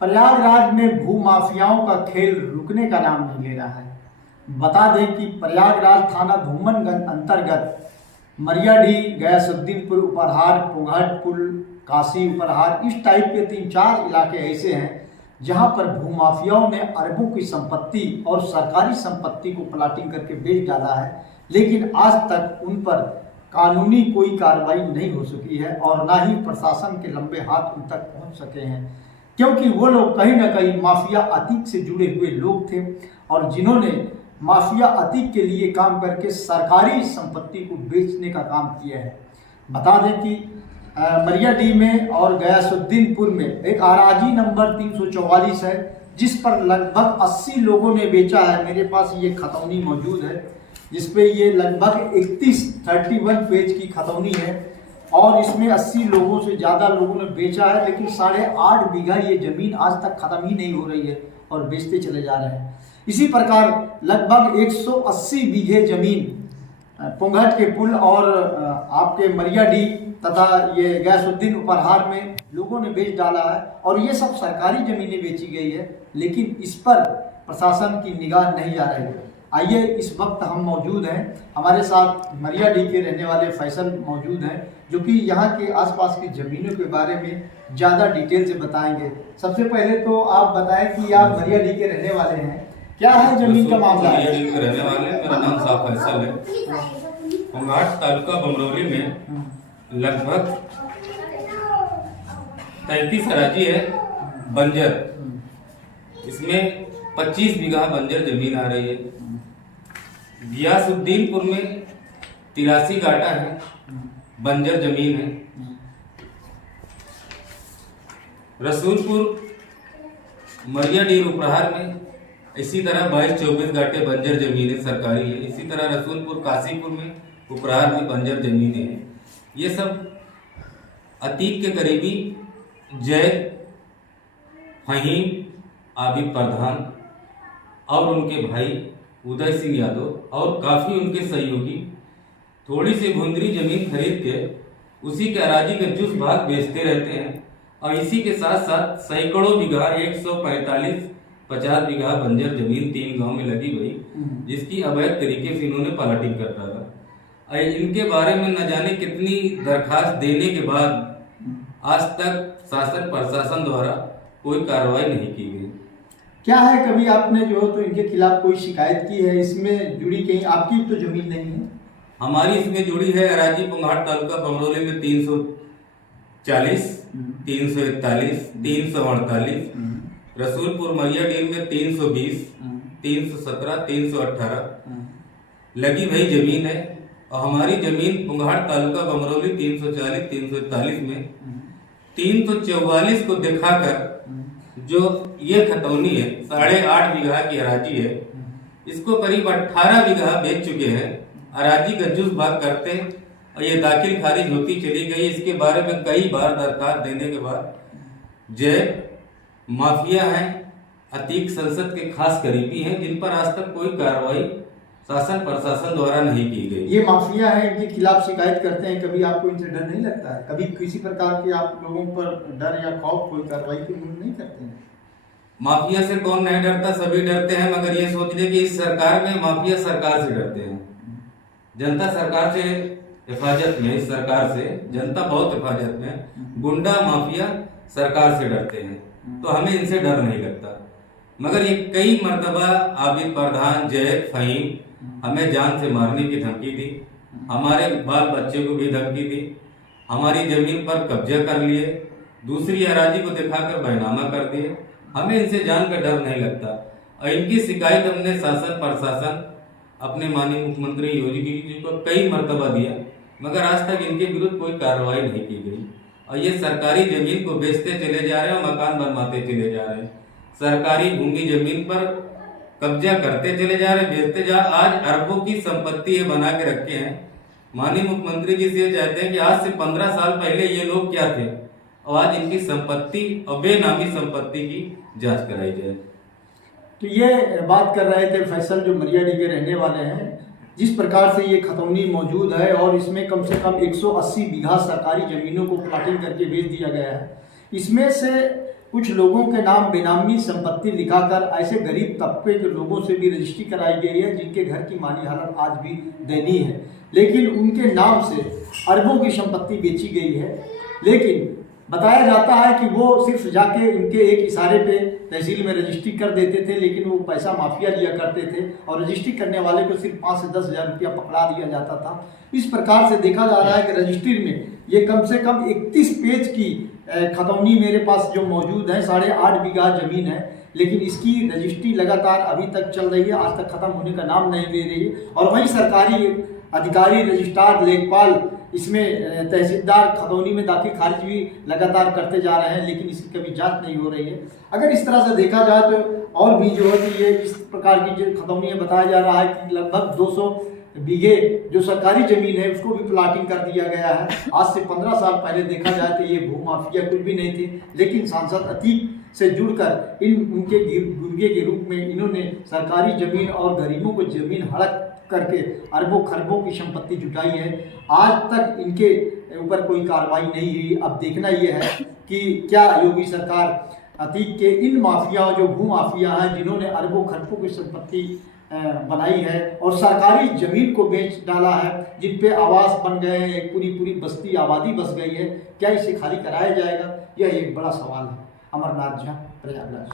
प्रयागराज में भूमाफियाओं का खेल रुकने का नाम नहीं ले रहा है। बता दें कि प्रयागराज थाना धूमनगंज अंतर्गत मरियाडीह, गयासुद्दीनपुर उपरहार, पुंगहट पुल, काशी उपरहार, इस टाइप के 3-4 इलाके ऐसे हैं जहां पर भूमाफियाओं ने अरबों की संपत्ति और सरकारी संपत्ति को प्लाटिंग करके बेच डाला है, लेकिन आज तक उन पर कानूनी कोई कार्रवाई नहीं हो सकी है और ना ही प्रशासन के लंबे हाथ उन तक पहुंच सके हैं, क्योंकि वो लोग कहीं ना कहीं माफिया अतीक से जुड़े हुए लोग थे और जिन्होंने माफिया अतीक के लिए काम करके सरकारी संपत्ति को बेचने का काम किया है। बता दें कि मरियाडीह में और गयासुद्दीनपुर में एक अराजी नंबर 344 है जिस पर लगभग 80 लोगों ने बेचा है। मेरे पास ये खतौनी मौजूद है जिसपे ये लगभग 31 पेज की खतौनी है और इसमें 80 लोगों से ज़्यादा लोगों ने बेचा है, लेकिन 8.5 बीघा ये ज़मीन आज तक ख़त्म ही नहीं हो रही है और बेचते चले जा रहे हैं। इसी प्रकार लगभग 180 बीघे ज़मीन पुंगहट के पुल और आपके मरियाडीह तथा ये गयासुद्दीन उपरहार में लोगों ने बेच डाला है और ये सब सरकारी ज़मीनें बेची गई है, लेकिन इस पर प्रशासन की निगाह नहीं जा रही है। आइए, इस वक्त हम मौजूद हैं, हमारे साथ मरियाडीह के रहने वाले फैसल मौजूद हैं जो कि यहाँ के आसपास की ज़मीनों के बारे में ज़्यादा डिटेल से बताएंगे। सबसे पहले तो आप बताएं कि आप मरियाडीह के रहने वाले हैं, क्या है ज़मीन का मामला? मरियाडीह के रहने वाले, मेरा नाम साहब फैसल है। पुंगहट तालुका बमरौली में लगभग 33 अराजी है बंजर, इसमें 25 बीघा बंजर जमीन आ रही है। गयासुद्दीनपुर में 83 गाटा है बंजर जमीन है। रसूलपुर मरियाडीह उपरहार में इसी तरह 22-24 गाटे बंजर जमीनें सरकारी है। इसी तरह रसूलपुर काशीपुर में उपरहार में बंजर जमीनें हैं। ये सब अतीक के करीबी जैद, फहीम, आबिद प्रधान और उनके भाई उदय सिंह यादव और काफ़ी उनके सहयोगी थोड़ी सी भुंदरी जमीन खरीद के उसी के अराजी के जुस भाग बेचते रहते हैं और इसी के साथ साथ सैकड़ों बीघा 145-50 बीघा बंजर जमीन 3 गांव में लगी गई, जिसकी अवैध तरीके से इन्होंने प्लाटिंग कर डाला। इनके बारे में न जाने कितनी दरखास्त देने के बाद आज तक शासन प्रशासन द्वारा कोई कार्रवाई नहीं की गई। क्या है, कभी आपने जो तो इनके खिलाफ कोई शिकायत की है? इसमें जुड़ी कहीं आपकी तो जमीन नहीं है? हमारी इसमें जुड़ी है अराजी पुंगहट तालुका बमरौली में 340, 341, 348, रसूलपुर मरियाडीह में 320, 317, 318 लगी वही जमीन है और हमारी जमीन पुंगहट तालुका बमरौली 340, 341 में 344 को दिखाकर जो ये खतौनी है 8.5 बीघा की अराजी है, इसको करीब 18 बीघा बेच चुके हैं। अराजी का जुस भाग करते और ये दाखिल खारिज होती चली गई। इसके बारे में कई बार दरखास्त देने के बाद जय माफिया हैं, अतीक संसद के खास करीबी हैं, जिन पर आज तक कोई कार्रवाई शासन प्रशासन द्वारा नहीं की गई। ये माफिया है, इनके खिलाफ शिकायत करते हैं, कभी आपको इनसे डर नहीं लगता है? कभी किसी प्रकार के आप लोगों पर डर या खौफ कोई कार्रवाई की उम्मीद नहीं करते हैं? माफिया से कौन नहीं डरता, सभी डरते हैं, मगर ये सोच ले कि इस सरकार में माफिया सरकार से डरते हैं। जनता सरकार से हिफाजत में, इस सरकार से जनता बहुत हिफाजत में, गुंडा माफिया सरकार से डरते हैं, तो हमें इनसे डर नहीं लगता। मगर ये कई मर्तबा आबिद प्रधान, जैद, फहीम हमें जान से मारने की धमकी दी, हमारे बाल बच्चे को भी धमकी दी, हमारी जमीन पर कब्जा कर लिए, दूसरी अराजी को दिखाकर बैनामा कर दिए। हमें इनसे जान का डर नहीं लगता और इनकी शिकायत हमने शासन प्रशासन अपने माननीय मुख्यमंत्री योगी जी को कई मर्तबा दिया, मगर आज तक इनके विरुद्ध कोई कार्रवाई नहीं की गई और ये सरकारी जमीन को बेचते चले जा रहे हैं और मकान बनवाते चले जा रहे हैं। सरकारी भूमि जमीन पर कब्जा करते चले जा रहे, बेचते जा, आज अरबों की संपत्ति ये बना के रखे हैं। माननीय मुख्यमंत्री जी से चाहते हैं कि आज से 15 साल पहले ये लोग क्या थे और आज इनकी संपत्ति और बेनामी संपत्ति की जांच कराई जाए। तो ये बात कर रहे थे फैसल जो मरियाडीह के रहने वाले हैं, जिस प्रकार से ये खतौनी मौजूद है और इसमें कम से कम 180 बीघा सरकारी ज़मीनों को प्लाटिंग करके बेच दिया गया है। इसमें से कुछ लोगों के नाम बेनामी संपत्ति लिखाकर ऐसे गरीब तबके के लोगों से भी रजिस्ट्री कराई गई है जिनके घर की माली हालत आज भी दयनीय है, लेकिन उनके नाम से अरबों की संपत्ति बेची गई है। लेकिन बताया जाता है कि वो सिर्फ जाके उनके एक इशारे पे तहसील में रजिस्ट्री कर देते थे, लेकिन वो पैसा माफिया लिया करते थे और रजिस्ट्री करने वाले को सिर्फ 5 से 10 हज़ार रुपया पकड़ा दिया जाता था। इस प्रकार से देखा जा रहा है कि रजिस्ट्री में ये कम से कम 31 पेज की खतौनी मेरे पास जो मौजूद है, 8.5 बीघा ज़मीन है, लेकिन इसकी रजिस्ट्री लगातार अभी तक चल रही है, आज तक ख़त्म होने का नाम नहीं ले रही है। और वही सरकारी अधिकारी, रजिस्ट्रार, लेखपाल, इसमें तहसीलदार खतौनी में दाखिल खारिज भी लगातार करते जा रहे हैं, लेकिन इसकी कभी जांच नहीं हो रही है। अगर इस तरह से देखा जाए तो और भी जो है कि ये इस प्रकार की जो खतौनी है, बताया जा रहा है कि लगभग 200 बीघे जो सरकारी ज़मीन है उसको भी प्लाटिंग कर दिया गया है। आज से 15 साल पहले देखा जाए तो ये भूमाफिया कुछ भी नहीं थी, लेकिन सांसद अतीक से जुड़कर उनके गुर्गे के रूप में इन्होंने सरकारी ज़मीन और गरीबों को ज़मीन हड़प करके अरबों खरबों की संपत्ति जुटाई है। आज तक इनके ऊपर कोई कार्रवाई नहीं हुई। अब देखना यह है कि क्या योगी सरकार अतीक के इन माफियाओं, जो भू माफिया हैं, जिन्होंने अरबों खरबों की संपत्ति बनाई है और सरकारी ज़मीन को बेच डाला है, जिन पे आवास बन गए हैं, एक पूरी बस्ती आबादी बस गई है, क्या इसे खाली कराया जाएगा? यह एक बड़ा सवाल है। अमरनाथ झा, प्रयागराज।